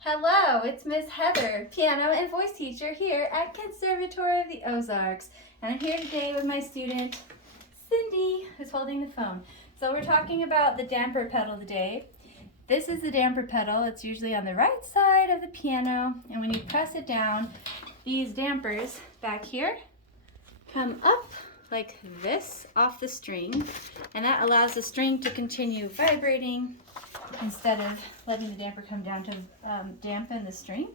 Hello, it's Miss Heather, piano and voice teacher here at Conservatory of the Ozarks. And I'm here today with my student, Cindy, who's holding the phone. So we're talking about the damper pedal today. This is the damper pedal. It's usually on the right side of the piano. And when you press it down, these dampers back here come up like this off the string. And that allows the string to continue vibrating instead of letting the damper come down to dampen the string.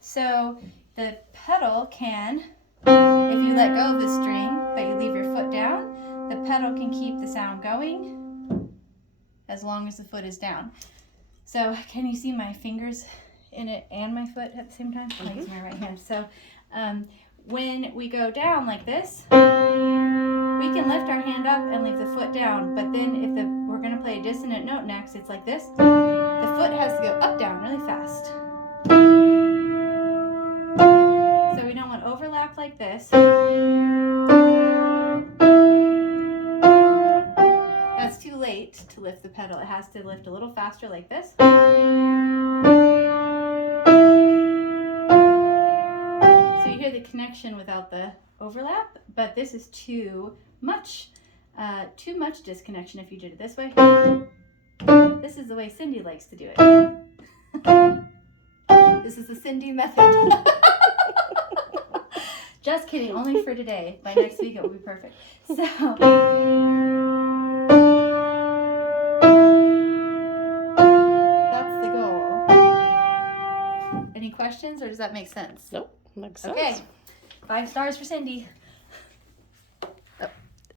So the pedal can, if you let go of the string but you leave your foot down, the pedal can keep the sound going as long as the foot is down. So can you see my fingers in it and my foot at the same time? I'm using my right hand. So when we go down like this, we can lift our hand up and leave the foot down, but then if we're going to play a dissonant note next, it's like this. The foot has to go up, down really fast. So we don't want overlap like this. That's too late to lift the pedal. It has to lift a little faster like this. So you hear the connection without the overlap, but this is too much disconnection if you did it this way. This is the way Cindy likes to do it. This is the Cindy method. Just kidding, only for today. By next week it will be perfect. So that's the goal. Any questions or does that make sense? Nope, makes sense. Okay, 5 stars for Cindy.